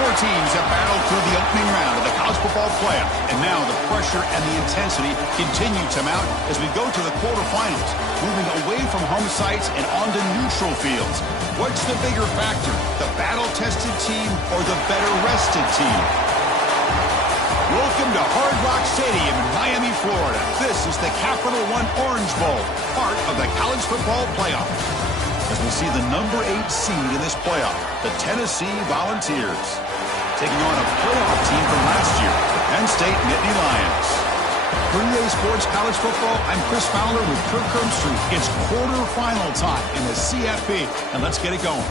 Four teams have battled through the opening round of the college football playoff, and now the pressure and the intensity continue to mount as we go to the quarterfinals, moving away from home sites and onto neutral fields. What's the bigger factor, the battle-tested team or the better-rested team? Welcome to Hard Rock Stadium in Miami, Florida. This is the Capital One Orange Bowl, part of the college football playoff. As we see the number 8 seed in this playoff, the Tennessee Volunteers, taking on a playoff team from last year, the Penn State Nittany Lions. For EA Sports College Football, I'm Chris Fowler with Kirk Herbstreit. It's quarterfinal time in the CFP, and let's get it going.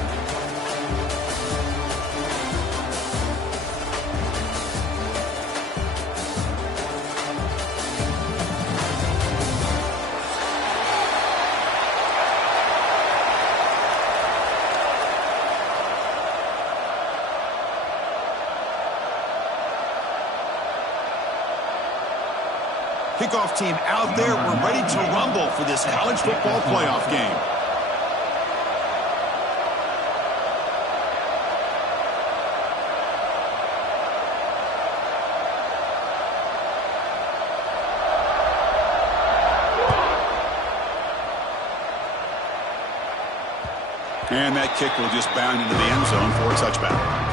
Kickoff team out there. We're ready to rumble for this college football playoff game. And that kick will just bound into the end zone for a touchback.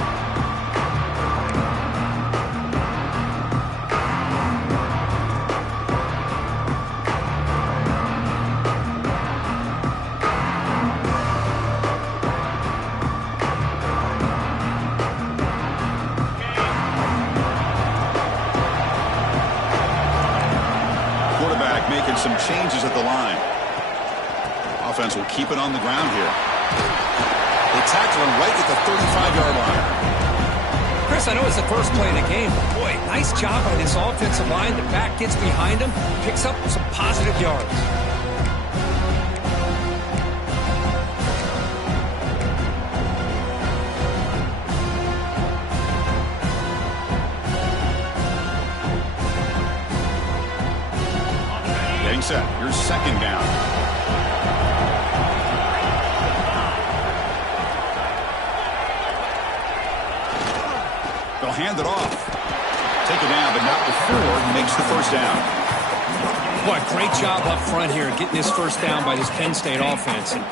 Making some changes at the line. Offense will keep it on the ground here. They tackle him right at the 35-yard line. Chris, I know it's the first play of the game, but boy, nice job by this offensive line. The back gets behind him, picks up some positive yards. Set. Your second down. They'll hand it off. Take it down, but not before he makes the first down. Boy, great job up front here getting this first down by this Penn State offense. And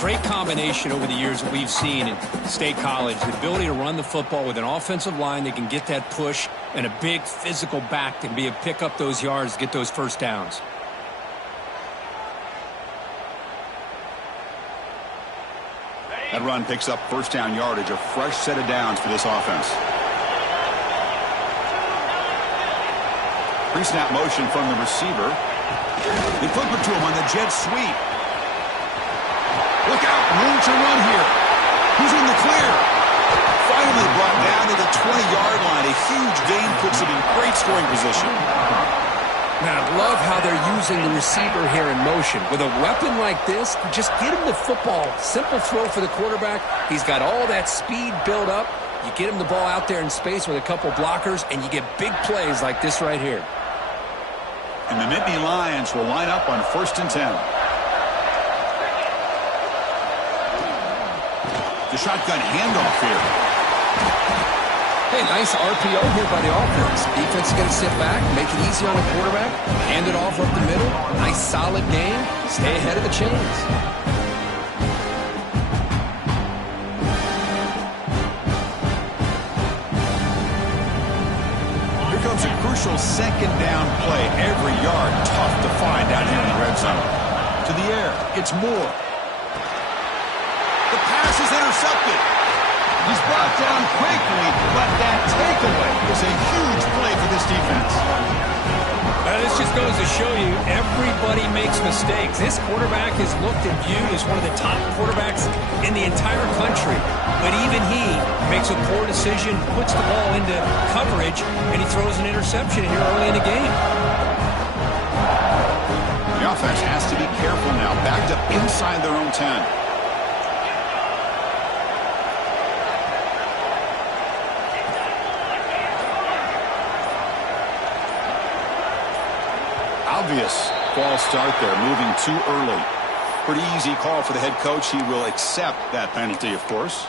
great combination over the years that we've seen in State College. The ability to run the football with an offensive line that can get that push and a big physical back that can pick up those yards to get those first downs. That run picks up first down yardage, a fresh set of downs for this offense. Pre-snap motion from the receiver. They flip it to him on the jet sweep. Look out, room to run here. Who's in the clear? Finally brought down to the 20-yard line. A huge gain puts it in great scoring position. Man, I love how they're using the receiver here in motion. With a weapon like this, just get him the football. Simple throw for the quarterback. He's got all that speed built up. You get him the ball out there in space with a couple blockers, and you get big plays like this right here. And the Nittany Lions will line up on 1st and 10. The shotgun handoff here. Hey, nice RPO here by the offense. Defense is going to sit back, make it easy on the quarterback, hand it off up the middle. Nice solid game. Stay ahead of the chains. Here comes a crucial second down play. Every yard tough to find out here in the red zone. To the air, it's Moore. The pass is intercepted. He's brought down quickly, but that takeaway is a huge play for this defense. This just goes to show you everybody makes mistakes. This quarterback is looked and viewed as one of the top quarterbacks in the entire country. But even he makes a poor decision, puts the ball into coverage, and he throws an interception here early in the game. The offense has to be careful now, backed up inside their own 10. Obvious false start there, moving too early. Pretty easy call for the head coach. He will accept that penalty, of course.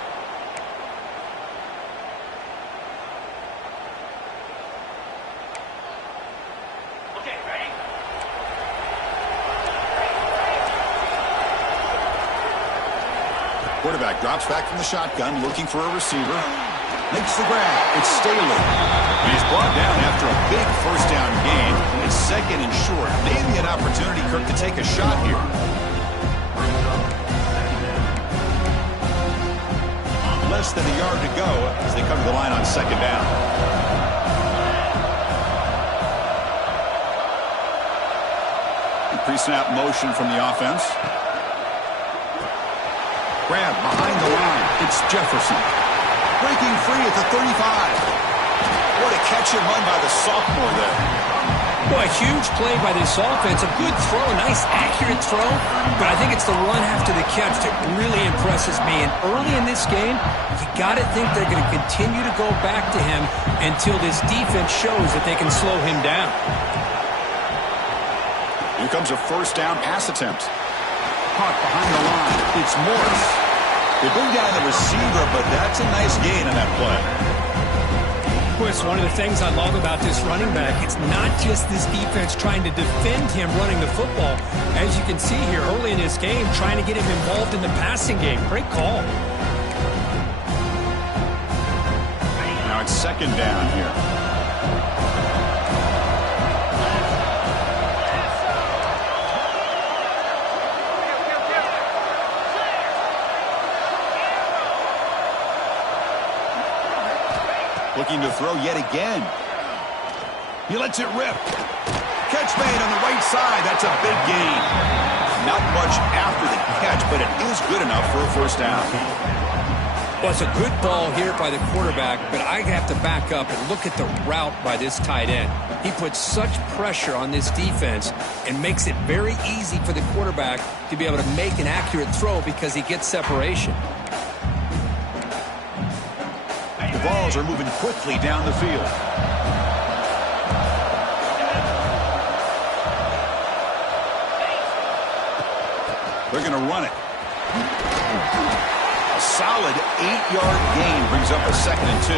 Quarterback drops back from the shotgun, looking for a receiver. Makes the grab. It's Staley. And he's brought down after a big first down gain. It's second and short. Maybe an opportunity, Kirk, to take a shot here. Less than a yard to go as they come to the line on second down. Pre-snap motion from the offense. Grab behind the line. It's Jefferson. Breaking free at the 35. What a catch and run by the sophomore there. Boy, huge play by this offense. A good throw, a nice accurate throw. But I think it's the run after the catch that really impresses me. And early in this game, you got to think they're going to continue to go back to him until this defense shows that they can slow him down. Here comes a first down pass attempt. Caught behind the line. It's Morris. They bring down the receiver, but that's a nice gain on that play. It's one of the things I love about this running back. It's not just this defense trying to defend him running the football. As you can see here early in this game, trying to get him involved in the passing game. Great call. Now it's second down here. Looking to throw yet again. He lets it rip. Catch made on the right side. That's a big gain. Not much after the catch, but it is good enough for a first down. Well, it's a good ball here by the quarterback, but I have to back up and look at the route by this tight end. He puts such pressure on this defense and makes it very easy for the quarterback to be able to make an accurate throw because he gets separation. The balls are moving quickly down the field. They're going to run it. A solid 8-yard gain brings up a 2nd and 2.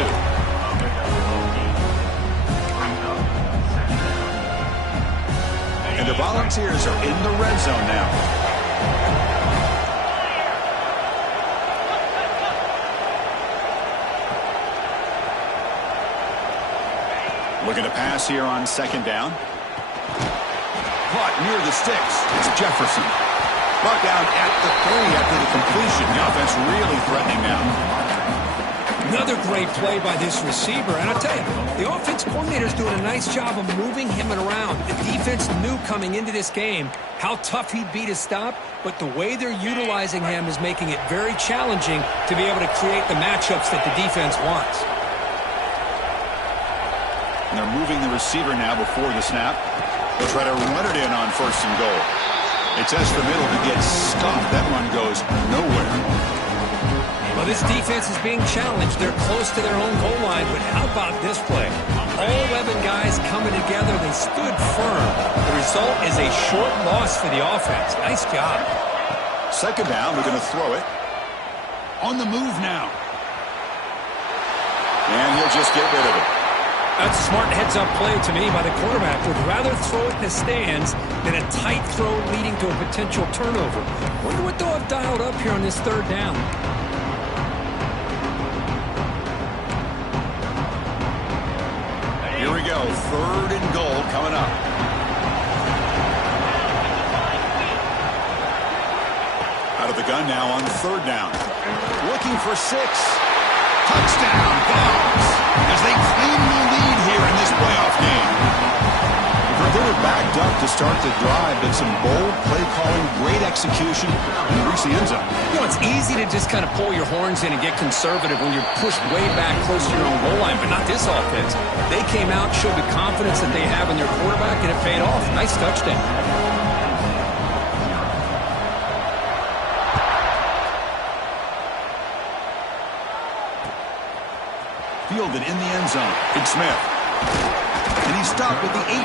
And the Volunteers are in the red zone now. Looking to pass here on second down. Caught near the sticks. It's Jefferson. Brought down at the 30 after the completion. The offense really threatening now. Another great play by this receiver. And I'll tell you, the offense coordinator's doing a nice job of moving him around. The defense knew coming into this game how tough he'd be to stop, but the way they're utilizing him is making it very challenging to be able to create the matchups that the defense wants. And they're moving the receiver now before the snap. They'll try to run it in on 1st and goal. It's Espamiddle who gets stumped. That run goes nowhere. Well, this defense is being challenged. They're close to their own goal line, but how about this play? All 11 guys coming together. They stood firm. The result is a short loss for the offense. Nice job. Second down, we're going to throw it. On the move now. And he'll just get rid of it. That's a smart heads-up play to me by the quarterback. Would rather throw it in the stands than a tight throw leading to a potential turnover. Wonder what they'll have dialed up here on this 3rd down. Here we go. 3rd and goal coming up. Out of the gun now on 3rd down. Looking for 6. Touchdown, Vols, as they claim the lead here in this playoff game. They were backed up to start the drive, but some bold play calling, great execution, and they reach the end zone. You know, it's easy to just kind of pull your horns in and get conservative when you're pushed way back close to your own goal line, but not this offense. They came out, showed the confidence that they have in their quarterback, and it paid off. Nice touchdown. Fielded in the end zone. It's Smith. And he stopped with the 18.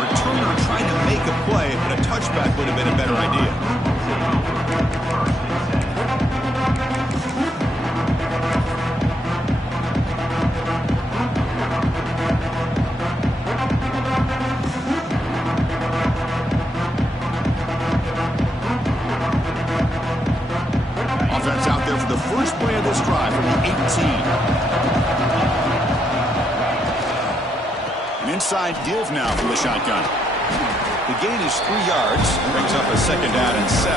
Returner trying to make a play, but a touchback would have been a better idea. Offense out there inside give now from the shotgun. The gain is 3 yards. Brings up a 2nd down and 7.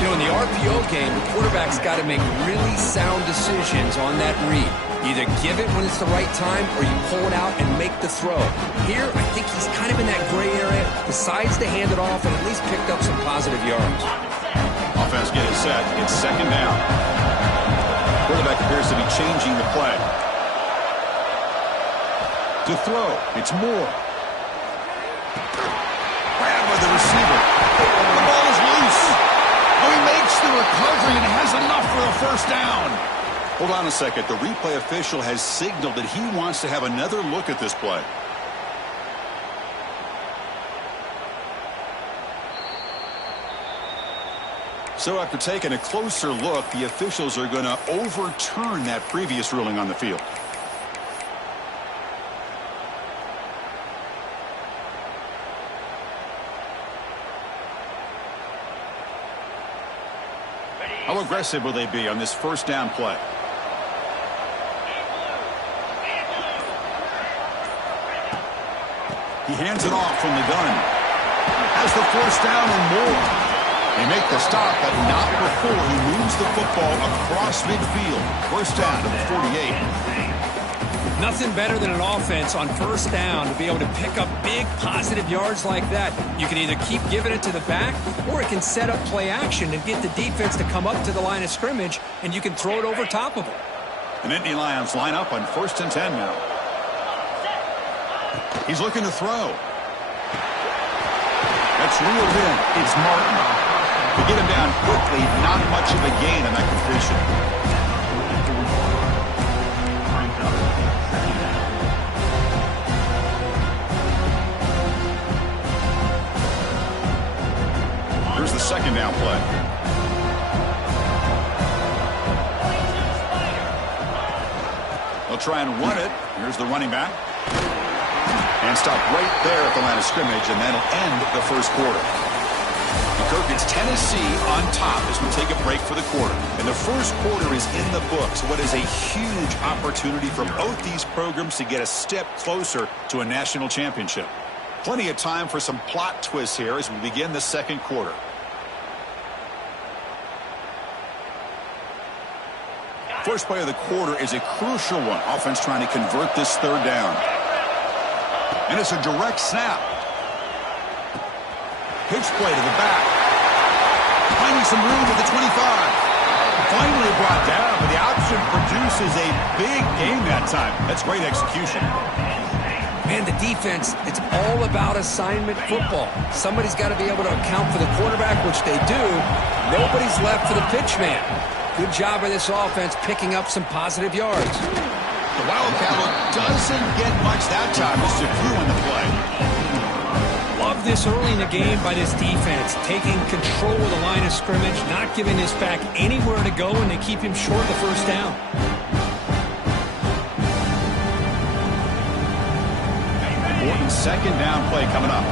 You know, in the RPO game, the quarterback's got to make really sound decisions on that read. Either give it when it's the right time or you pull it out and make the throw. Here, I think he's kind of in that gray area, decides to hand it off and at least picked up some positive yards. Offense getting set. It's 2nd down. Quarterback appears to be changing the play. To throw, it's Moore. Grab by the receiver. The ball is loose. Oh, he makes the recovery and has enough for a 1st down. Hold on a second. The replay official has signaled that he wants to have another look at this play. So after taking a closer look, the officials are going to overturn that previous ruling on the field. How aggressive will they be on this 1st down play? He hands it off from the gun. Has the 1st down and more. They make the stop, but not before he moves the football across midfield. 1st down to the 48. Nothing better than an offense on 1st down to be able to pick up big positive yards like that. You can either keep giving it to the back or it can set up play action and get the defense to come up to the line of scrimmage and you can throw it over top of them. The Nittany Lions line up on 1st and 10 now. He's looking to throw. That's reeled in. It's Martin. To get him down quickly, not much of a gain on that completion. Here's the 2nd down play. They'll try and run it. Here's the running back. And stop right there at the line of scrimmage, and that'll end the 1st quarter. Kirk, it's Tennessee on top as we take a break for the quarter. And the 1st quarter is in the books. What is a huge opportunity for both these programs to get a step closer to a national championship. Plenty of time for some plot twists here as we begin the 2nd quarter. First play of the quarter is a crucial one. Offense trying to convert this 3rd down. And it's a direct snap. Pitch play to the back. Finding some room at the 25. Finally brought down, but the option produces a big gain that time. That's great execution. Man, the defense, it's all about assignment football. Somebody's got to be able to account for the quarterback, which they do. Nobody's left for the pitch man. Good job by this offense picking up some positive yards. The Wildcat look doesn't get much that time. Just a few on the play. Love this early in the game by this defense, taking control of the line of scrimmage, not giving this back anywhere to go, and they keep him short of the 1st down. Important 2nd down play coming up.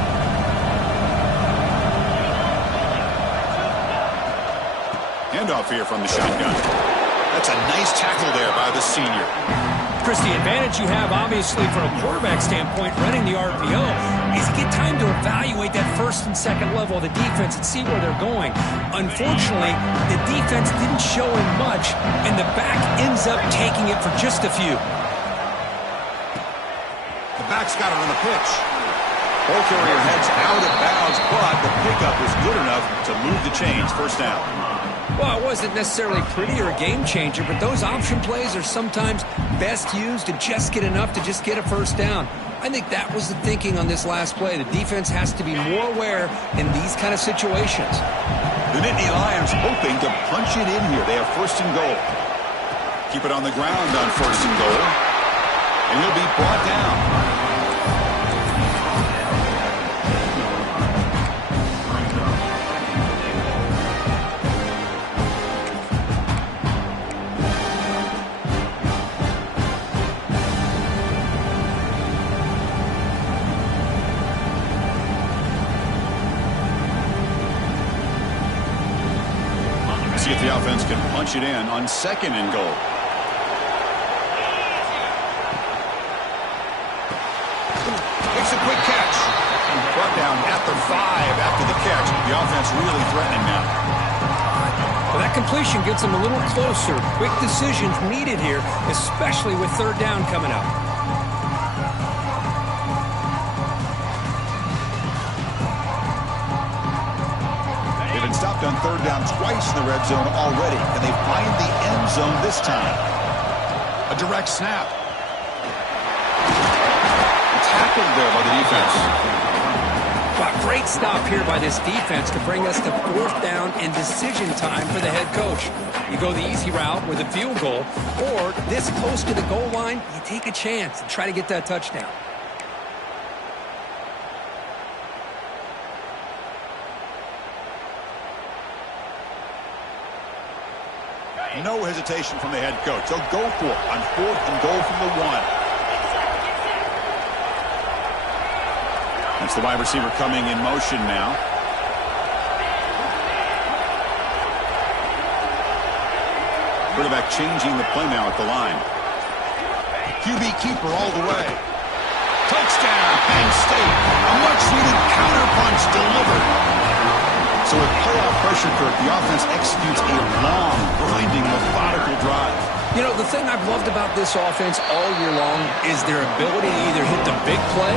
Handoff here from the shotgun. That's a nice tackle there by the senior. Chris, the advantage you have, obviously, from a quarterback standpoint, running the RPO, is you get time to evaluate that 1st and 2nd level of the defense and see where they're going. Unfortunately, the defense didn't show him much, and the back ends up taking it for just a few. The back's got it on the pitch. Ball carrier heads out of bounds, but the pickup was good enough to move the chains. 1st down. Well, it wasn't necessarily pretty or a game changer, but those option plays are sometimes best used to just get enough to just get a 1st down. I think that was the thinking on this last play. The defense has to be more aware in these kind of situations. The Nittany Lions hoping to punch it in here. They have 1st and goal. Keep it on the ground on 1st and goal. And he'll be brought down. See if the offense can punch it in on 2nd and goal. really threatening now. Well, that completion gets them a little closer. Quick decisions needed here, especially with third down coming up. They've been stopped on third down twice in the red zone already. Can they find the end zone this time? A direct snap. Tackled there by the defense. Wow, great stop here by this defense to bring us to fourth down and decision time for the head coach. You go the easy route with a field goal, or this close to the goal line, you take a chance and try to get that touchdown. No hesitation from the head coach. They'll go for it on fourth and goal from the 1. That's the wide receiver coming in motion now. Quarterback changing the play now at the line. QB keeper all the way. Touchdown, Penn State. A much-needed counterpunch delivered. So with playoff pressure, Kirk, the offense executes a long, grinding, methodical drive. You know, the thing I've loved about this offense all year long is their ability to either hit the big play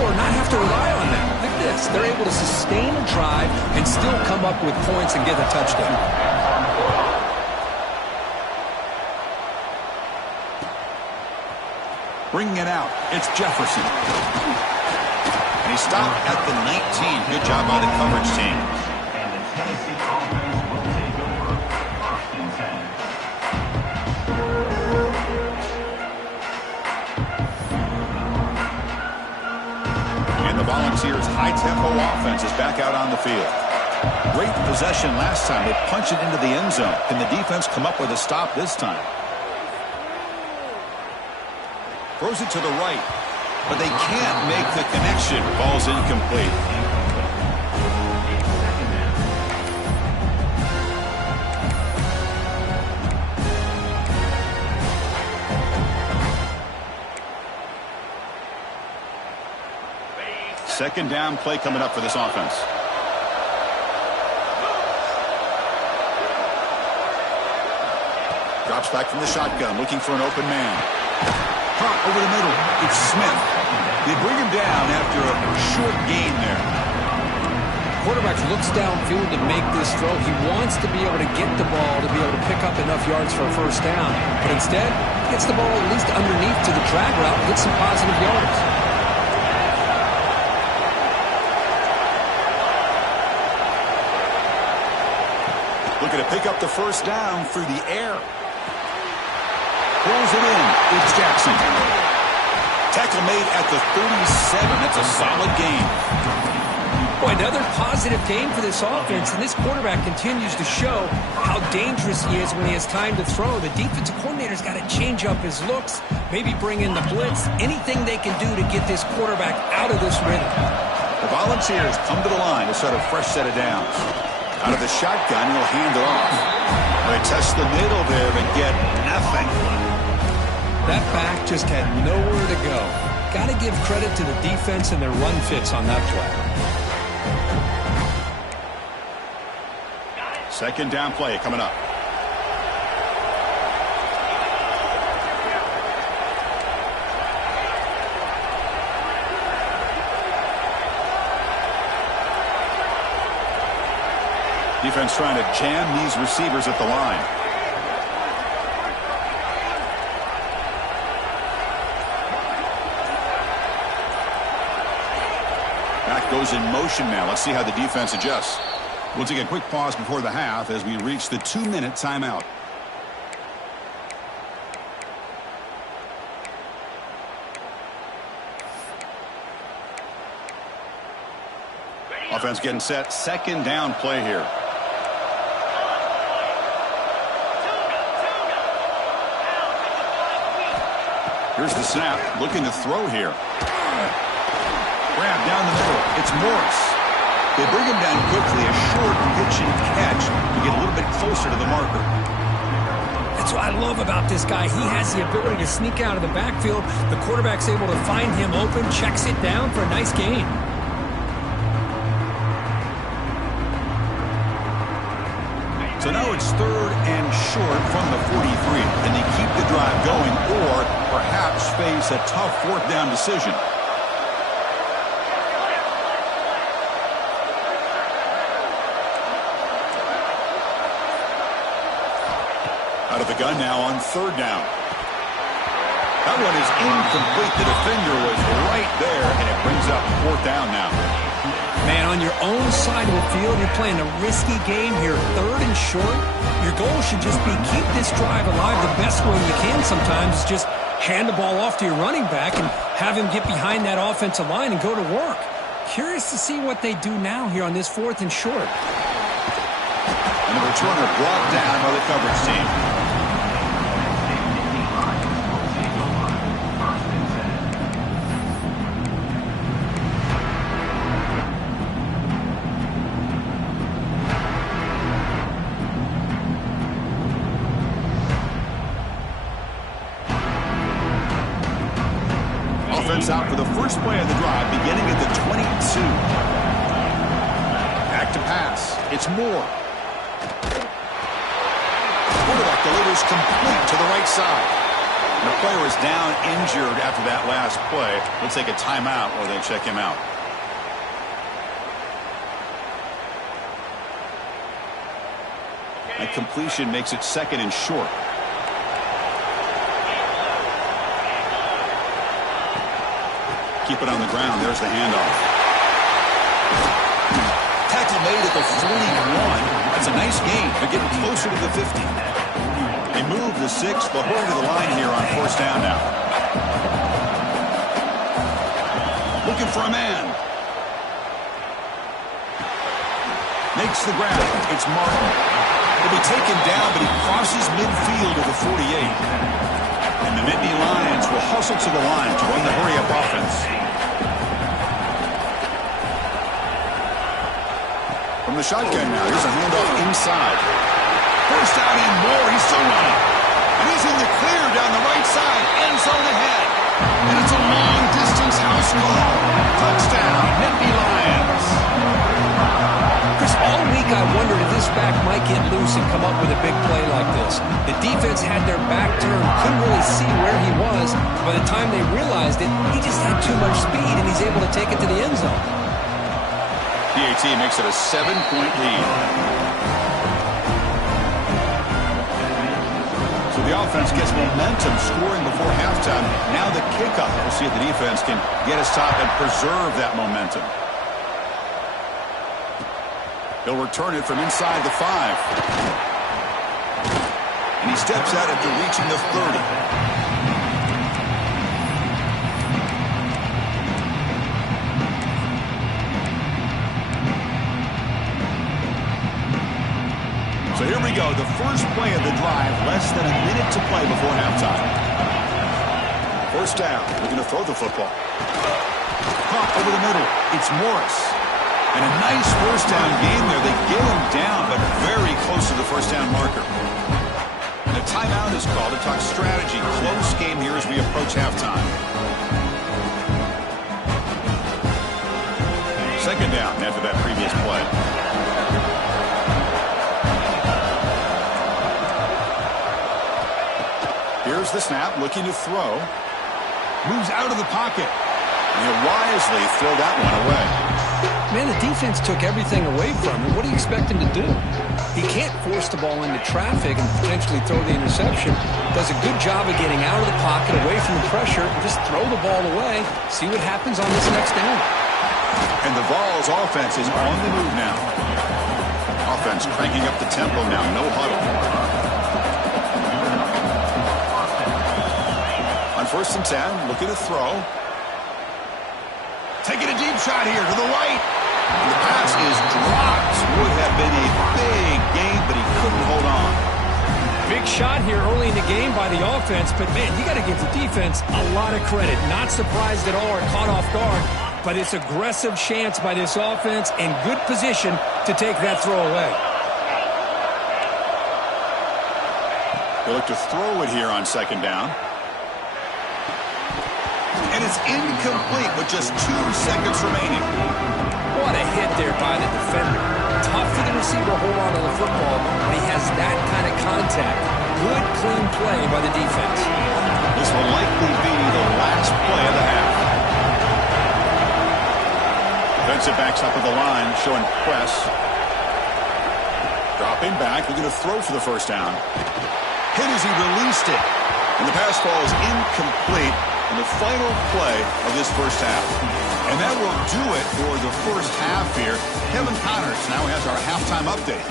or not have to rely on that. Look at this. They're able to sustain a drive and still come up with points and get a touchdown. Bringing it out, it's Jefferson. And he stopped at the 19. Good job by the coverage team. And the Volunteers' high-tempo offense is back out on the field. Great possession last time. They punch it into the end zone. Can the defense come up with a stop this time? Throws it to the right, but they can't make the connection. Ball's incomplete. Second down play coming up for this offense. Drops back from the shotgun, looking for an open man. Over the middle, it's Smith. They bring him down after a short gain there. Quarterback looks downfield to make this throw. He wants to be able to get the ball to be able to pick up enough yards for a first down. But instead, gets the ball at least underneath to the drag route and gets some positive yards. Looking to pick up the first down through the air. Pulls it in. It's Jackson. Tackle made at the 37. That's a solid gain. Boy, another positive game for this offense, and this quarterback continues to show how dangerous he is when he has time to throw. The defensive coordinator's got to change up his looks, maybe bring in the blitz, anything they can do to get this quarterback out of this rhythm. The Volunteers come to the line to start a fresh set of downs. Out of the shotgun, he'll hand it off. They test the middle there, but get nothing. That back just had nowhere to go. Got to give credit to the defense and their run fits on that play. Second down play coming up. Defense trying to jam these receivers at the line. Back goes in motion now. Let's see how the defense adjusts. We'll take a quick pause before the half as we reach the 2-minute timeout. Offense getting set. Second down play here. Here's the snap. Looking to throw here. Grab down the middle. It's Morris. They bring him down quickly. A short pitch and catch to get a little bit closer to the marker. That's what I love about this guy. He has the ability to sneak out of the backfield. The quarterback's able to find him open, checks it down for a nice gain. So now it's 3rd and short from the 43. Can they keep the drive going or perhaps face a tough 4th down decision? Out of the gun now on 3rd down. That one is incomplete. The defender was right there, and it brings up 4th down now. Man, on your own side of the field, you're playing a risky game here. 3rd and short. Your goal should just be keep this drive alive the best way you can sometimes. Is just hand the ball off to your running back and have him get behind that offensive line and go to work. Curious to see what they do now here on this 4th and short. And the returner brought down by the coverage team. Out for the first play of the drive, beginning at the 22. Back to pass. It's Moore. Quarterback delivers complete to the right side. And the player is down injured after that last play. We'll take a timeout or they'll check him out. That completion makes it 2nd and short. Keep it on the ground. There's the handoff. Tackle made at the 41. That's a nice gain. They're getting closer to the 50. They move the 6, but hold to the line here on 1st down now. Looking for a man. Makes the grab. It's Martin. He'll be taken down, but he crosses midfield to the 48. And the Nittany Lions will hustle to the line to run the hurry-up offense. From the shotgun now, here's a handoff inside. First down and more, he's still running. And he's in the clear down the right side, end zone ahead. And it's a long-distance house call. Touchdown, Nittany Lions. Chris, all week I wondered if this back might get loose and come up with a big play like this. The defense had their back turned, couldn't really see where he was. By the time they realized it, he just had too much speed, and he's able to take it to the end zone. PAT makes it a 7-point lead. So the offense gets momentum scoring before halftime. Now the kickoff. We'll see if the defense can get a stop and preserve that momentum. He'll return it from inside the 5. And he steps out after reaching the 30. So here we go, the first play of the drive, less than a minute to play before halftime. First down, looking to throw the football. Caught over the middle, it's Morris. And a nice first down game there. They get him down, but very close to the first down marker. And a timeout is called to talk strategy. Close game here as we approach halftime. Second down after that previous play. Here's the snap, looking to throw. Moves out of the pocket. And he'll wisely throw that one away. Man, the defense took everything away from him. What do you expect him to do? He can't force the ball into traffic and potentially throw the interception. Does a good job of getting out of the pocket, away from the pressure, and just throw the ball away. See what happens on this next down. And the Vols offense is on the move now. Offense cranking up the tempo now. No huddle. On 1st and 10, looking to throw. Taking a deep shot here to the right. And the pass is dropped. Would have been a big gain, but he couldn't hold on. Big shot here early in the game by the offense, but man, you got to give the defense a lot of credit. Not surprised at all or caught off guard, but it's aggressive chance by this offense and good position to take that throw away. They look to throw it here on 2nd down. And it's incomplete with just 2 seconds remaining. What a hit there by the defender. Tough for the receiver to hold on to the football, but he has cause that kind of contact. Good, clean play by the defense. This will likely be the last play of the half. Defensive backs up at the line, showing press. Dropping back, looking to throw for the first down. Hit as he released it. And the pass ball is incomplete in the final play of this first half. And that will do it for the first half here. Kevin Connors now has our halftime update.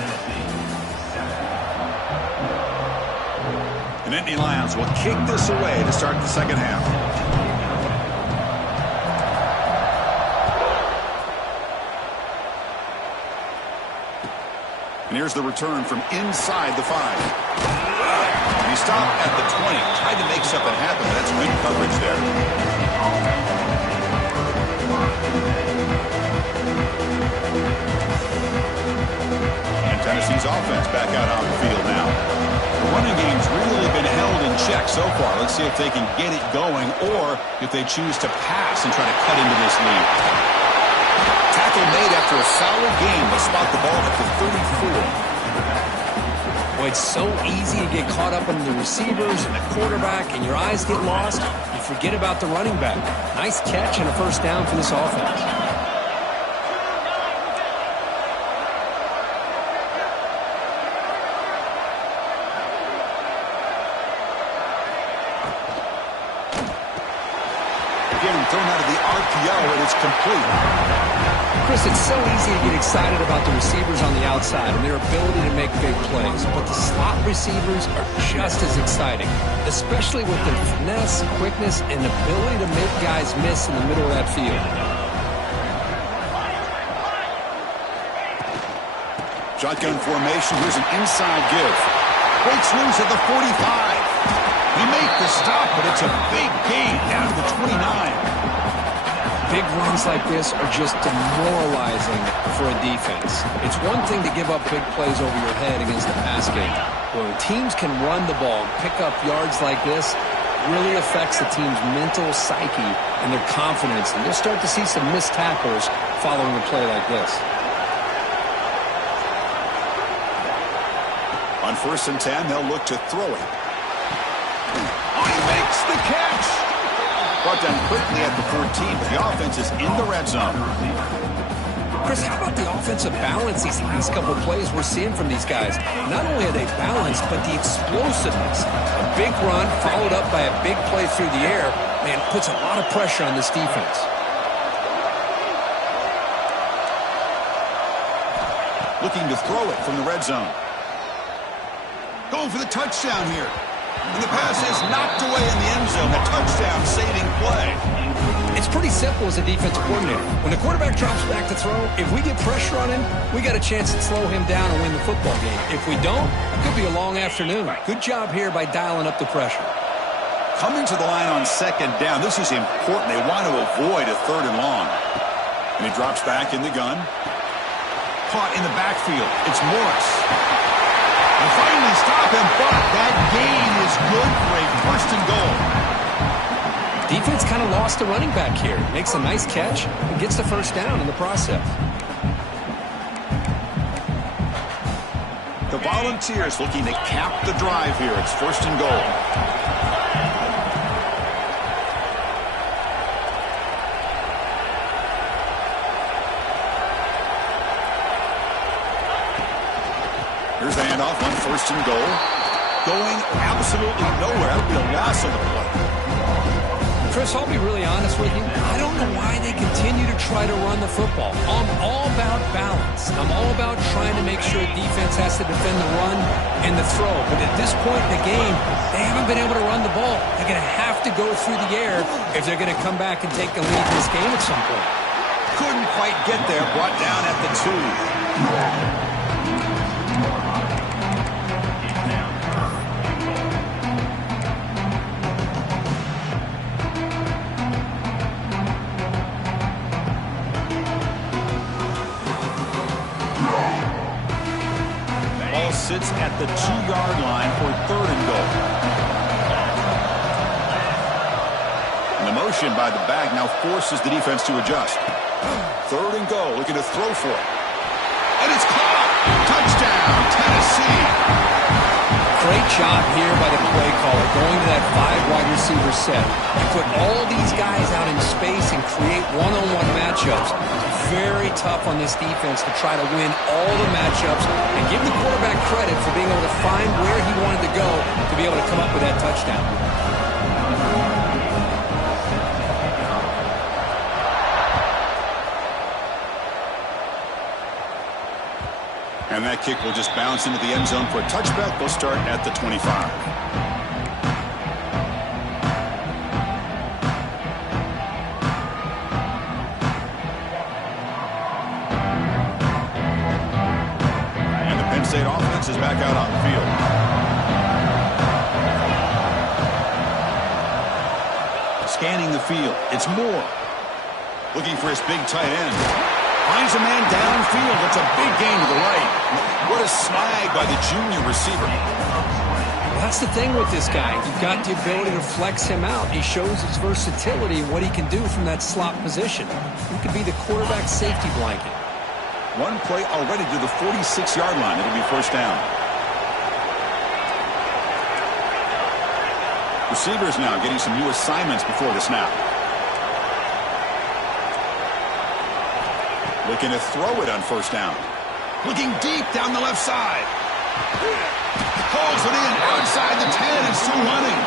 The Nittany Lions will kick this away to start the second half. And here's the return from inside the 5. And he stopped at the 20. Tried to make something happen, but that's good coverage there. And Tennessee's offense back out on the field now. The running game's really been held in check so far. Let's see if they can get it going or if they choose to pass and try to cut into this lead. Tackle made after a solid game. They spot the ball at the 34. Boy, it's so easy to get caught up in the receivers and the quarterback, and your eyes get lost. You forget about the running back. Nice catch and a first down for this offense. Again, thrown out of the RPO, and it's complete. Chris, it's so easy to get excited about the receivers on the outside and their ability to make big plays, but the slot receivers are just as exciting, especially with their finesse, quickness, and ability to make guys miss in the middle of that field. Shotgun formation. Here's an inside give. Breaks loose at the 45. He made the stop, but it's a big gain down to the 29. Big runs like this are just demoralizing for a defense. It's one thing to give up big plays over your head against the pass game. But when teams can run the ball and pick up yards like this, it really affects the team's mental psyche and their confidence. And you'll start to see some missed tackles following a play like this. On 1st and 10, they'll look to throw it. Oh, he makes the catch! Brought down quickly at the 14, but the offense is in the red zone. Chris, how about the offensive balance these last couple plays we're seeing from these guys? Not only are they balanced, but the explosiveness. A big run followed up by a big play through the air, man, puts a lot of pressure on this defense. Looking to throw it from the red zone. Going for the touchdown here. And the pass is knocked away in the end zone. A touchdown-saving play. It's pretty simple as a defensive coordinator. When the quarterback drops back to throw, if we get pressure on him, we got a chance to slow him down and win the football game. If we don't, it could be a long afternoon. Good job here by dialing up the pressure. Coming to the line on 2nd down. This is important. They want to avoid a 3rd and long. And he drops back in the gun. Caught in the backfield. It's Morris. And finally stop him, but that gain is good for a 1st and goal. Defense kind of lost the running back here. Makes a nice catch and gets the first down in the process. The Volunteers looking to cap the drive here. It's 1st and goal. Here's the handoff on 1st and goal. Going absolutely nowhere. That'll be a loss of the play. Chris, I'll be really honest with you. I don't know why they continue to try to run the football. I'm all about balance. I'm all about trying to make sure defense has to defend the run and the throw. But at this point in the game, they haven't been able to run the ball. They're going to have to go through the air if they're going to come back and take the lead in this game at some point. Couldn't quite get there. Brought down at the 2. Sits at the 2-yard line for 3rd and goal. And the motion by the back now forces the defense to adjust. 3rd and goal, looking to throw for it. And it's caught! Touchdown, Tennessee! great job here by the play caller going to that 5 wide receiver set. You put all these guys out in space and create one-on-one matchups. Very tough on this defense to try to win all the matchups and give the quarterback credit for being able to find where he wanted to go to be able to come up with that touchdown. And that kick will just bounce into the end zone for a touchback. They'll start at the 25. State offense is back out on the field. Scanning the field. It's Moore. Looking for his big tight end. Finds a man downfield. It's a big gain to the right. What a snag by the junior receiver. That's the thing with this guy. You've got the ability to flex him out. He shows his versatility and what he can do from that slot position. He could be the quarterback safety blanket. One play already to the 46-yard line. It'll be first down. Receivers now getting some new assignments before the snap. Looking to throw it on first down. Looking deep down the left side. Pulls it in outside the 10 and still running.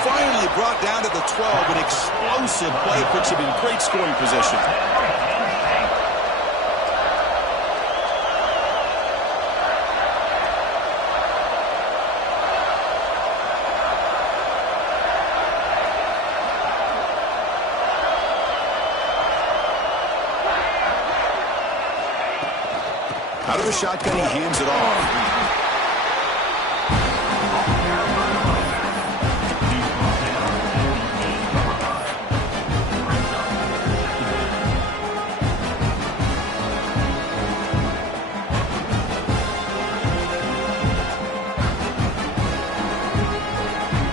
Finally brought down to the 12. An explosive play puts him in great scoring position. Out of the shotgun, he hands it off.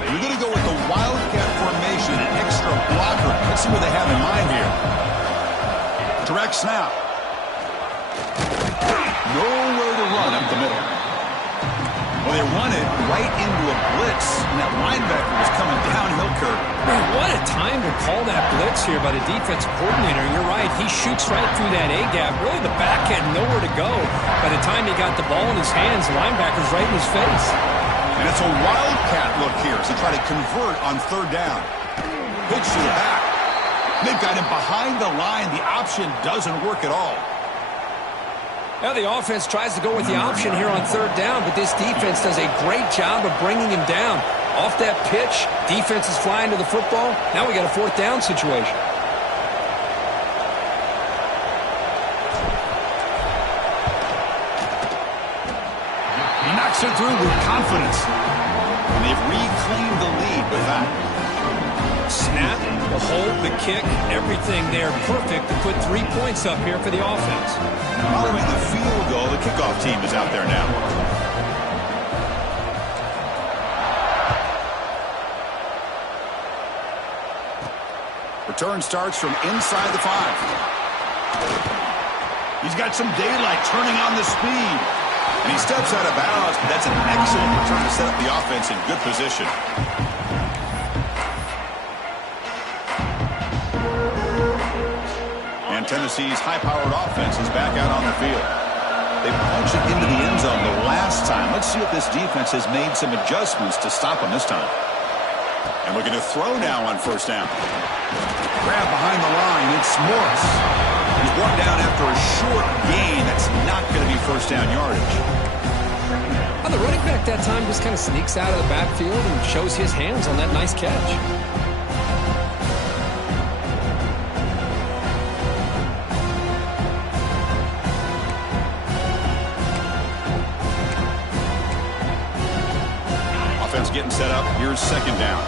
We're going to go with the Wildcat formation, an extra blocker. Let's see what they have in mind here. Direct snap. Nowhere to run up the middle. Well, they run it right into a blitz, and that linebacker was coming downhill curve. Man, what a time to call that blitz here by the defensive coordinator. You're right. He shoots right through that A-gap. Really, the back had nowhere to go. By the time he got the ball in his hands, the linebacker's right in his face. And it's a wildcat look here as they try to convert on third down. Pitch to the back. They've got him behind the line. The option doesn't work at all. Now the offense tries to go with the option here on third down, but this defense does a great job of bringing him down. Off that pitch, defense is flying to the football. Now we got a fourth down situation. He knocks it through with confidence. And they've reclaimed the lead with that. Snap, the hold, the kick, everything there perfect to put 3 points up here for the offense. Following the field goal, the kickoff team is out there now. Return starts from inside the 5. He's got some daylight turning on the speed. And he steps out of bounds, but that's an excellent return to set up the offense in good position. And Tennessee's high-powered offense is back out on the field. They punched it into the end zone the last time. Let's see if this defense has made some adjustments to stop them this time. And we're going to throw now on first down. Grab behind the line. It's Morris. He's brought down after a short gain. That's not going to be first down yardage. Well, the running back that time just kind of sneaks out of the backfield and shows his hands on that nice catch. Offense getting set up. Here's second down.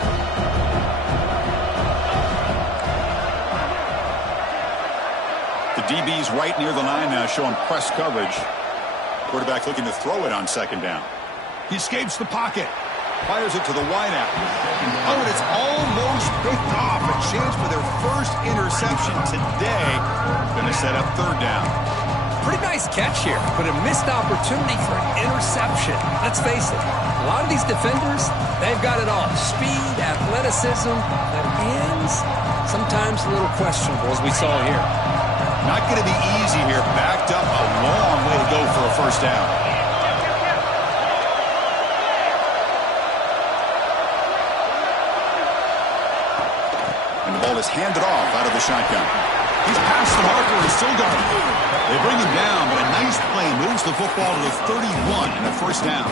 The DB's right near the line now, showing press coverage. Quarterback looking to throw it on second down. He escapes the pocket. Fires it to the wideout. Oh, and it's almost picked off. A chance for their first interception today. Going to set up third down. Pretty nice catch here, but a missed opportunity for an interception. Let's face it, a lot of these defenders, they've got it all. Speed, athleticism, but hands, sometimes a little questionable, as we saw here. Not going to be easy here. Backed up a long way to go for a first down. And the ball is handed off out of the shotgun. He's past the marker and still going. They bring him down, but a nice play moves the football to the 31 and a first down.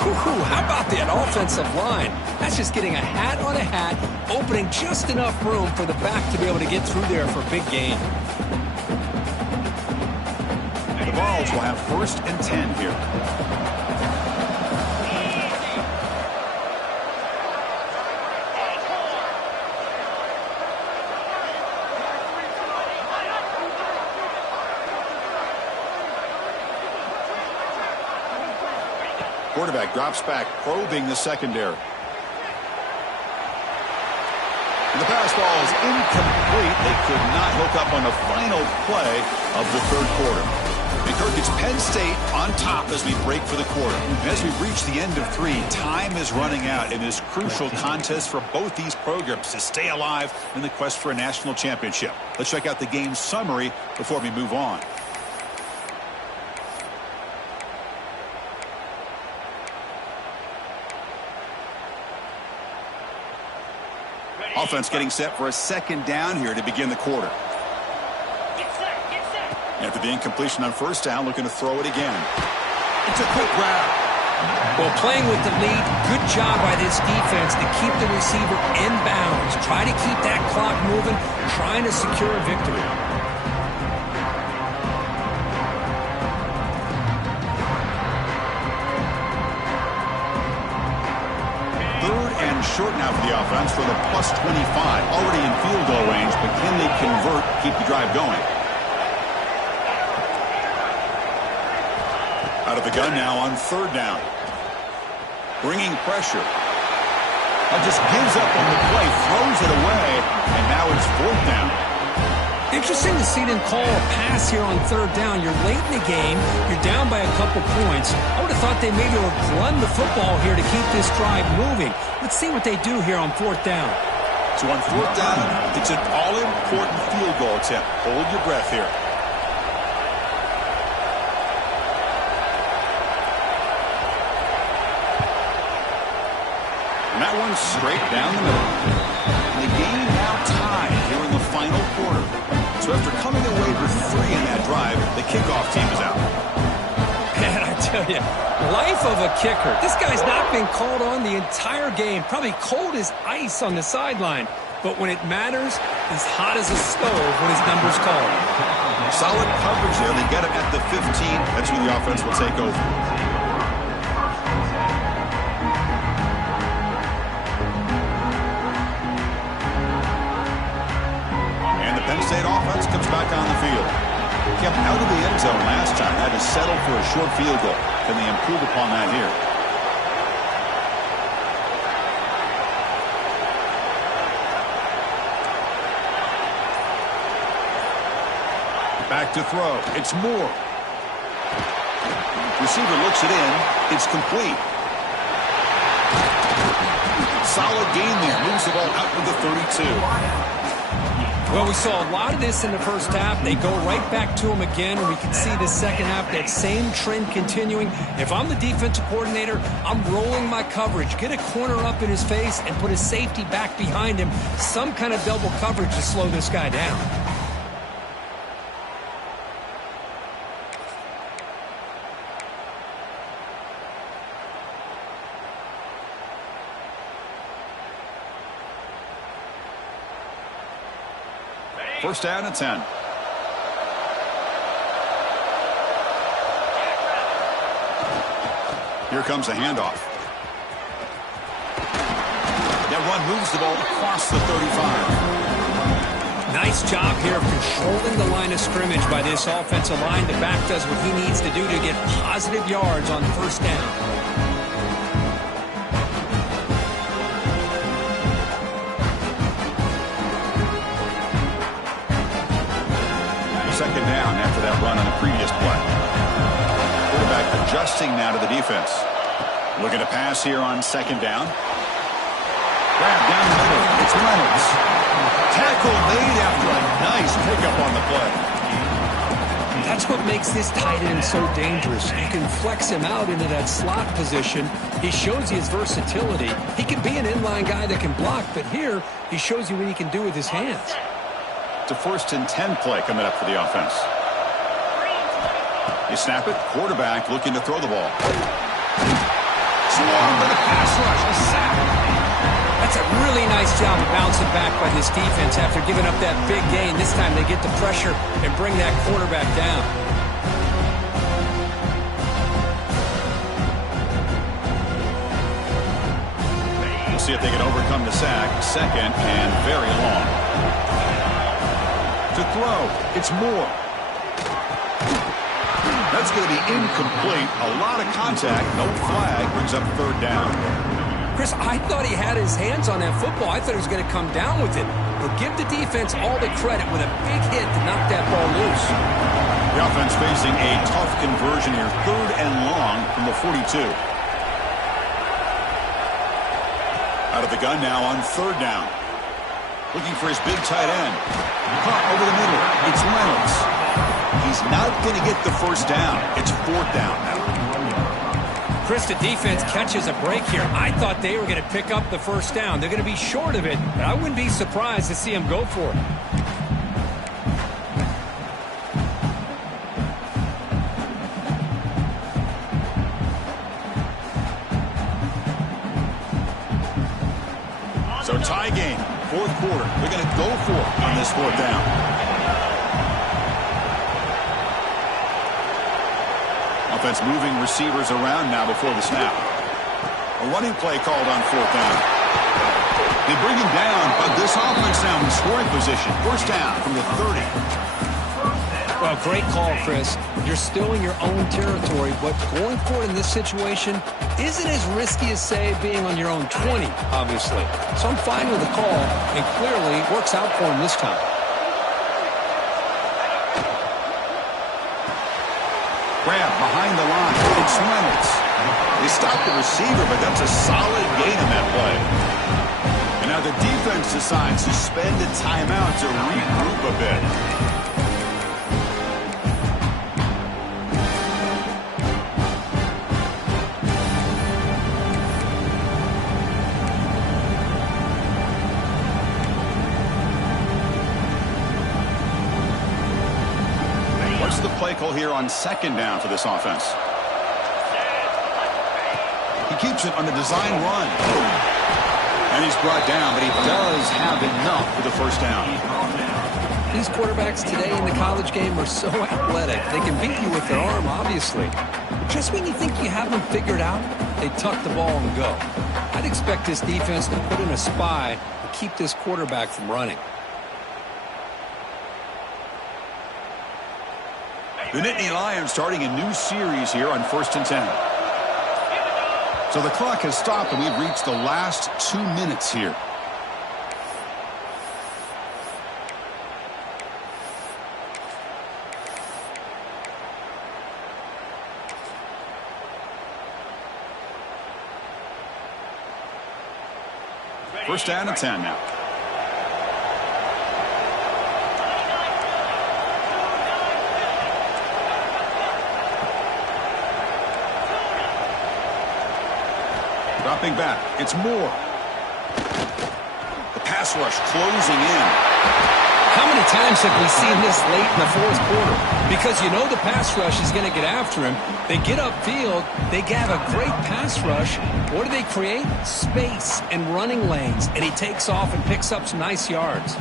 How about that offensive line? That's just getting a hat on a hat, opening just enough room for the back to be able to get through there for a big gain. And the Vols will have 1st and 10 here. Quarterback drops back, probing the secondary. And the pass ball is incomplete. They could not hook up on the final play of the 3rd quarter. And Kirk, it's Penn State on top as we break for the quarter. And as we reach the end of 3, time is running out in this crucial contest for both these programs to stay alive in the quest for a national championship. Let's check out the game summary before we move on. Offense getting set for a 2nd down here to begin the quarter. After the incompletion on 1st down, looking to throw it again. It's a quick grab. Well, playing with the lead, good job by this defense to keep the receiver in bounds. Try to keep that clock moving, trying to secure a victory. Short now for the offense for the +25. Already in field goal range, but can they convert, keep the drive going? Out of the gun now on 3rd down. Bringing pressure. Just gives up on the play, throws it away, and now it's 4th down. Interesting to see them call a pass here on 3rd down. You're late in the game. You're down by a couple points. I would have thought they maybe would run the football here to keep this drive moving. Let's see what they do here on 4th down. So on 4th down, it's an all-important field goal attempt. Hold your breath here. And that one's straight down the middle. And the game now tied here in the final quarter. So after coming away with 3 in that drive, the kickoff team is out. Man, I tell you, life of a kicker. This guy's not been called on the entire game. Probably cold as ice on the sideline. But when it matters, he's hot as a stove when his number's called. Solid coverage there. They get it at the 15. That's when the offense will take over. Penn State offense comes back on the field. Kept out of the end zone last time. Had to settle for a short field goal. Can they improve upon that here? Back to throw. It's Moore. Receiver looks it in. It's complete. Solid gain there. Moves the ball out to the 32. Well, we saw a lot of this in the first half. They go right back to him again, and we can see the second half, that same trend continuing. If I'm the defensive coordinator, I'm rolling my coverage. Get a corner up in his face and put a safety back behind him. Some kind of double coverage to slow this guy down. First down and 10. Here comes a handoff. That run moves the ball across the 35. Nice job here of controlling the line of scrimmage by this offensive line. The back does what he needs to do to get positive yards on first down. second down after that run on the previous play. Quarterback adjusting now to the defense. Looking to pass here on second down. Grab down the middle. It's Reynolds. Tackle made after a nice pickup on the play. That's what makes this tight end so dangerous. You can flex him out into that slot position. He shows you his versatility. He can be an inline guy that can block, but here he shows you what he can do with his hands. It's a 1st and 10 play coming up for the offense. You snap it. Quarterback looking to throw the ball. Swarmed by the pass rush. A sack. That's a really nice job of bouncing back by this defense after giving up that big gain. This time they get the pressure and bring that quarterback down. We'll see if they can overcome the sack. Second and very long. To throw, it's Moore. That's going to be incomplete. A lot of contact. No flag. Brings up 3rd down. Chris, I thought he had his hands on that football. I thought he was going to come down with it. But give the defense all the credit with a big hit to knock that ball loose. The offense facing a tough conversion here. 3rd and long from the 42. Out of the gun now on 3rd down. Looking for his big tight end. Caught over the middle. It's Reynolds. He's not going to get the 1st down. It's 4th down now. Chris, the defense catches a break here. I thought they were going to pick up the 1st down. They're going to be short of it, but I wouldn't be surprised to see them go for it. So tie game, 4th quarter. They're going to go for it on this 4th down. Offense moving receivers around now before the snap. A running play called on 4th down. They bring him down, but this offense now in scoring position. 1st down from the 30. Well, great call, Chris. You're still in your own territory, but going for it in this situation isn't as risky as, say, being on your own 20, obviously. So I'm fine with the call, and clearly it works out for him this time. Grab behind the line. It's Reynolds. They stopped the receiver, but that's a solid gain in that play. And now the defense decides to spend a timeout to regroup a bit. What's the play call here on 2nd down for this offense? He keeps it on the design run. And he's brought down, but he does have enough for the 1st down. These quarterbacks today in the college game are so athletic. They can beat you with their arm, obviously. Just when you think you have them figured out, they tuck the ball and go. I'd expect this defense to put in a spy to keep this quarterback from running. The Nittany Lions starting a new series here on 1st and 10. So the clock has stopped and we've reached the last 2 minutes here. First down and 10 now. Dropping back. It's Moore. The pass rush closing in. How many times have we seen this late in the 4th quarter? Because you know the pass rush is going to get after him. They get upfield. They have a great pass rush. What do they create? Space and running lanes. And he takes off and picks up some nice yards.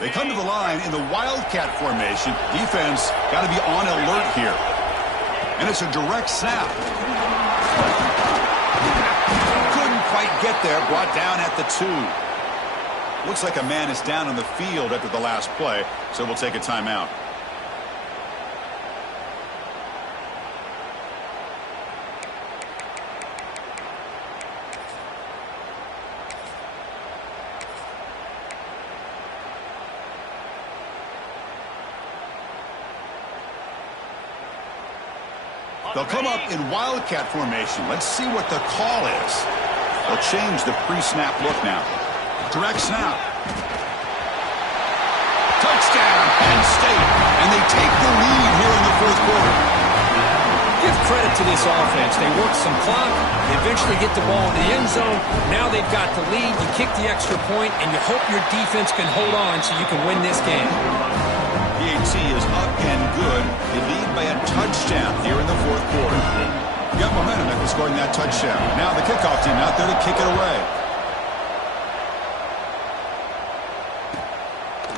They come to the line in the Wildcat formation. Defense got to be on alert here. And it's a direct snap. Couldn't quite get there, brought down at the 2. Looks like a man is down on the field after the last play, so we'll take a timeout. They'll come up in Wildcat formation. Let's see what the call is. They'll change the pre-snap look now. Direct snap. Touchdown, Penn State. And they take the lead here in the fourth quarter. Give credit to this offense. They work some clock. They eventually get the ball in the end zone. Now they've got the lead. You kick the extra point, and you hope your defense can hold on so you can win this game. PAT is up and good. They lead by a touchdown here in the fourth quarter. Got momentum after scoring that touchdown. Now the kickoff team out there to kick it away.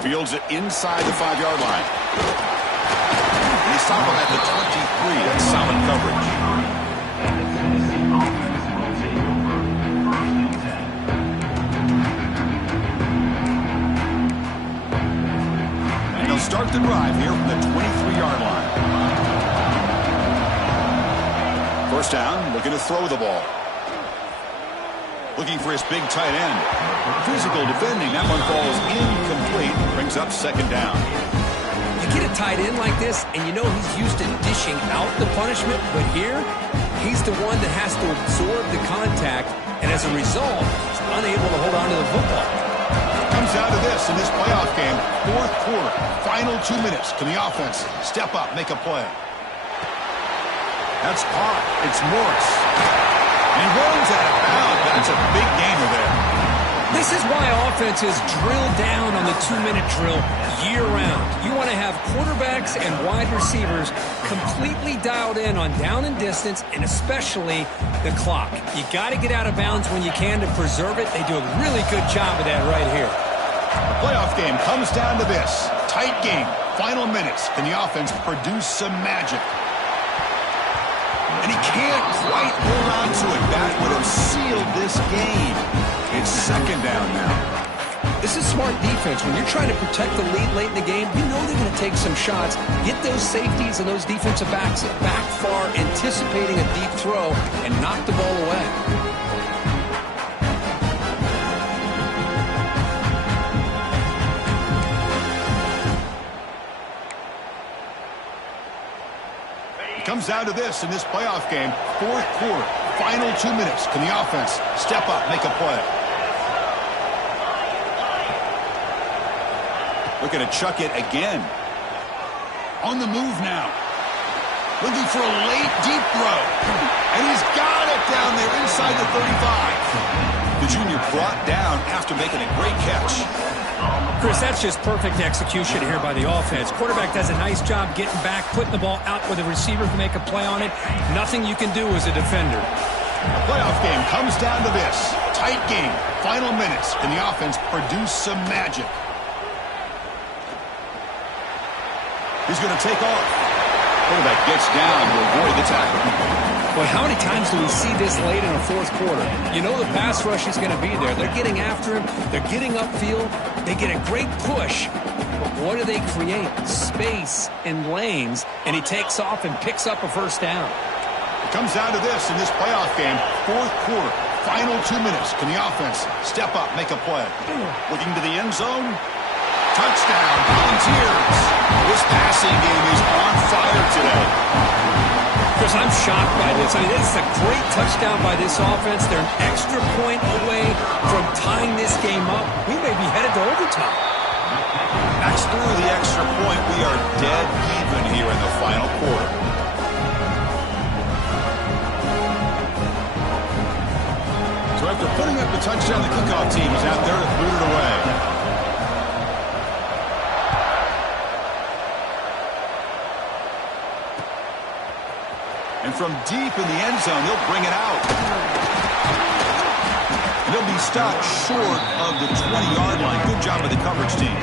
Fields it inside the 5-yard line. And they stop him at the 23. That's solid coverage. Start the drive here from the 23-yard line. First down, looking to throw the ball. Looking for his big tight end. Physical defending. That one falls incomplete. Brings up second down. You get a tight end like this, and you know he's used to dishing out the punishment, but here, he's the one that has to absorb the contact, and as a result, he's unable to hold on to the football. Comes down to this in this playoff game. Fourth quarter, final 2 minutes. Can the offense step up, make a play? That's caught. It's Morris. And he rolls out of bounds. That's a big gainer there. This is why offenses drill down on the 2-minute drill year-round. You want to have quarterbacks and wide receivers completely dialed in on down and distance, and especially the clock. You got to get out of bounds when you can to preserve it. They do a really good job of that right here. The playoff game comes down to this. Tight game. Final minutes. Can the offense produce some magic? And he can't quite hold on to it. That would have sealed this game. It's second down now. This is smart defense. When you're trying to protect the lead late in the game, you know they're going to take some shots. Get those safeties and those defensive backs back far, anticipating a deep throw, and knock the ball away. It comes down to this in this playoff game. Fourth quarter, final 2 minutes. Can the offense step up, make a play? Looking to chuck it again. On the move now. Looking for a late deep throw. And he's got it down there inside the 35. The junior brought down after making a great catch. Chris, that's just perfect execution here by the offense. Quarterback does a nice job getting back, putting the ball out where the receiver can make a play on it. Nothing you can do as a defender. The playoff game comes down to this. Tight game. Final minutes. Can the offense produce some magic? He's going to take off. Quarterback gets down to avoid the tackle. Boy, how many times do we see this late in a fourth quarter? You know the pass rush is going to be there. They're getting after him. They're getting upfield. They get a great push. But what do they create? Space and lanes. And he takes off and picks up a first down. It comes down to this in this playoff game. Fourth quarter, final 2 minutes. Can the offense step up, make a play? Looking to the end zone. Touchdown, Volunteers. This passing game is on fire today. Chris, I'm shocked by this. I mean, it's a great touchdown by this offense. They're an extra point away from tying this game up. We may be headed to overtime. That's through the extra point. We are dead even here in the final quarter. So after putting up the touchdown, the kickoff team is out there to boot it away. And from deep in the end zone, he'll bring it out. And he'll be stopped short of the 20-yard line. Good job by the coverage team.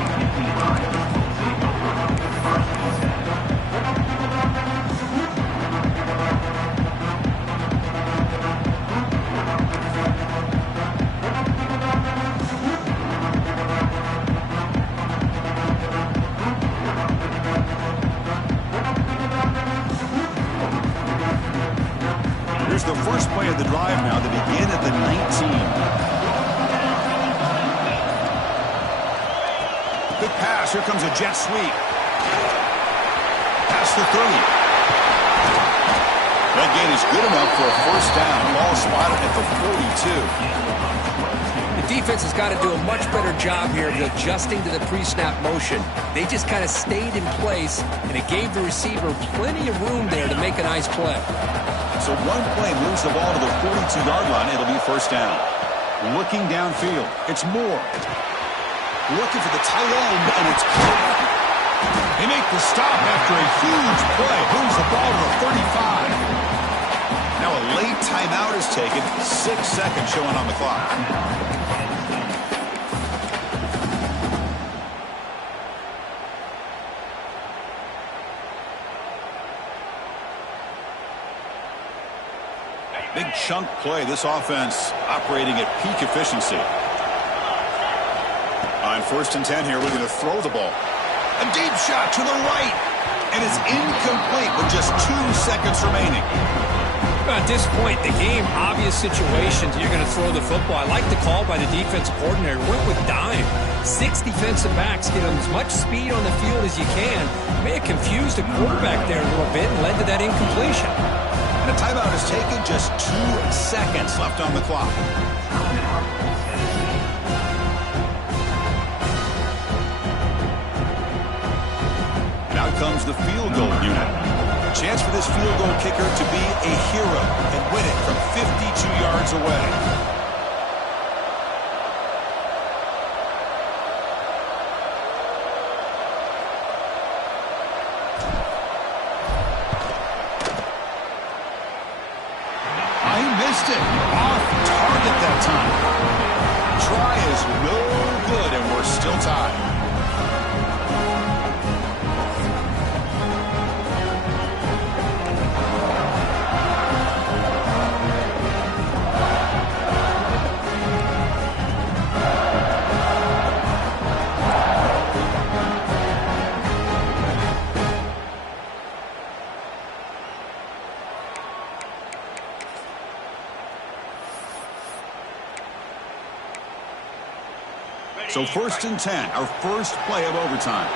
Good pass. Here comes a jet sweep. Past the 30. That gain is good enough for a first down. Ball spotted at the 42. The defense has got to do a much better job here of adjusting to the pre-snap motion. They just kind of stayed in place, and it gave the receiver plenty of room there to make a nice play. So one play moves the ball to the 42-yard line. It'll be first down. Looking downfield. It's Moore. Looking for the tight end, and it's caught. They make the stop after a huge play. Moves the ball to the 35. Now a late timeout is taken. 6 seconds showing on the clock. Big chunk play. This offense operating at peak efficiency. On 1st and 10 here, looking to throw the ball. A deep shot to the right. And it's incomplete with just 2 seconds remaining. At this point, the game, obvious situations, you're going to throw the football. I like the call by the defensive coordinator. Went with dime. 6 defensive backs get as much speed on the field as you can. May have confused the quarterback there a little bit and led to that incompletion. And a timeout is taken. Just 2 seconds left on the clock. And out comes the field goal unit. Chance for this field goal kicker to be a hero and win it from 52 yards away. He missed it. Off target that time. Try is no good, and we're still tied. So 1st and 10, our first play of overtime.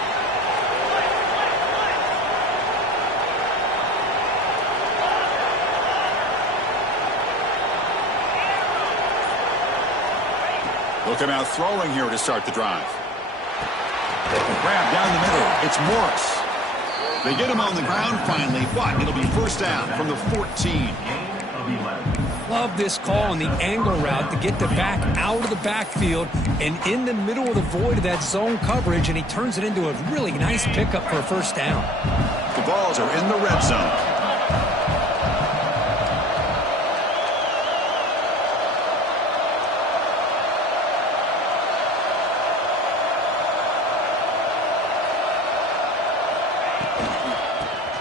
Looking out throwing here to start the drive. Grab down the middle. It's Morris. They get him on the ground finally, but it'll be first down from the 14. Love this call on the angle route to get the back out of the backfield and in the middle of the void of that zone coverage, and he turns it into a really nice pickup for a first down. The balls are in the red zone.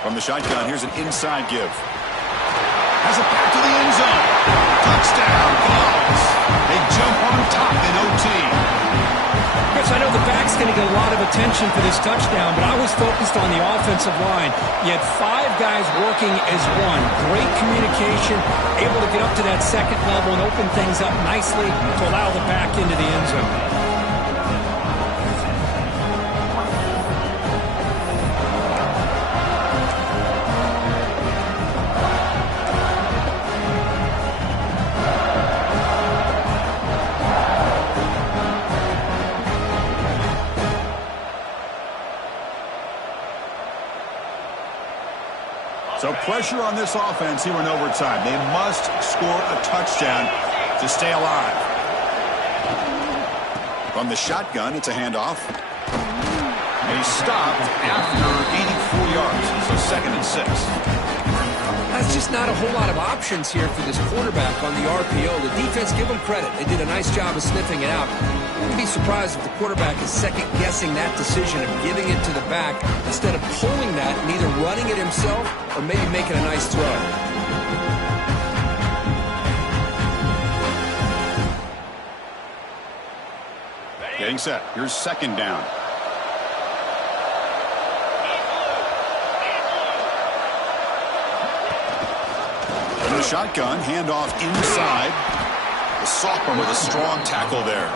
From the shotgun, here's an inside give. Has it back to the end zone. Touchdown, Vols. They jump on top in OT. Chris, I know the back's going to get a lot of attention for this touchdown, but I was focused on the offensive line. You had 5 guys working as one. Great communication, able to get up to that second level and open things up nicely to allow the back into the end zone. So pressure on this offense here in overtime. They must score a touchdown to stay alive. From the shotgun, it's a handoff. And he's stopped after 84 yards, so 2nd and 6. That's just not a whole lot of options here for this quarterback on the RPO. The defense, give them credit. They did a nice job of sniffing it out. I wouldn't be surprised if the quarterback is second-guessing that decision of giving it to the back instead of pulling that and either running it himself or maybe making a nice throw. Getting set. Here's 2nd down. From the shotgun, handoff inside. The sophomore with a strong tackle there.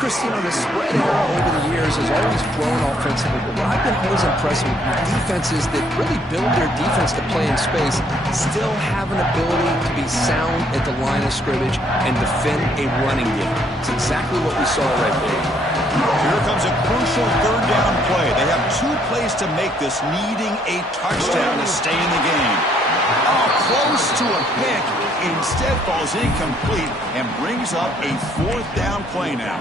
Christine, the spread era over the years has always grown offensively, but what I've been always impressed with defenses that really build their defense to play in space still have an ability to be sound at the line of scrimmage and defend a running game. It's exactly what we saw right there. Here comes a crucial third down play. They have 2 plays to make this, needing a touchdown to stay in the game. Oh, close to a pick. Instead falls incomplete and brings up a 4th down play now.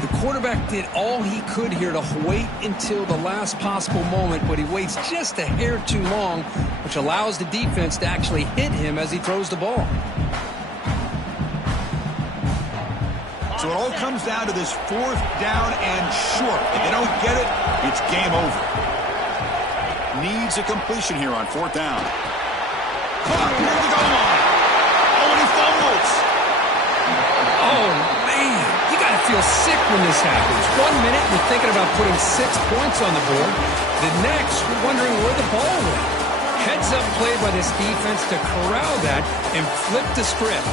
The quarterback did all he could here to wait until the last possible moment, but he waits just a hair too long, which allows the defense to actually hit him as he throws the ball. So it all comes down to this 4th down and short. If they don't get it, it's game over. Needs a completion here on 4th down. Clock near the goal line. Oh, and he fumbles. Oh, man. You got to feel sick when this happens. 1 minute, you're thinking about putting 6 points on the board. The next, you're wondering where the ball went. Heads up play by this defense to corral that and flip the script.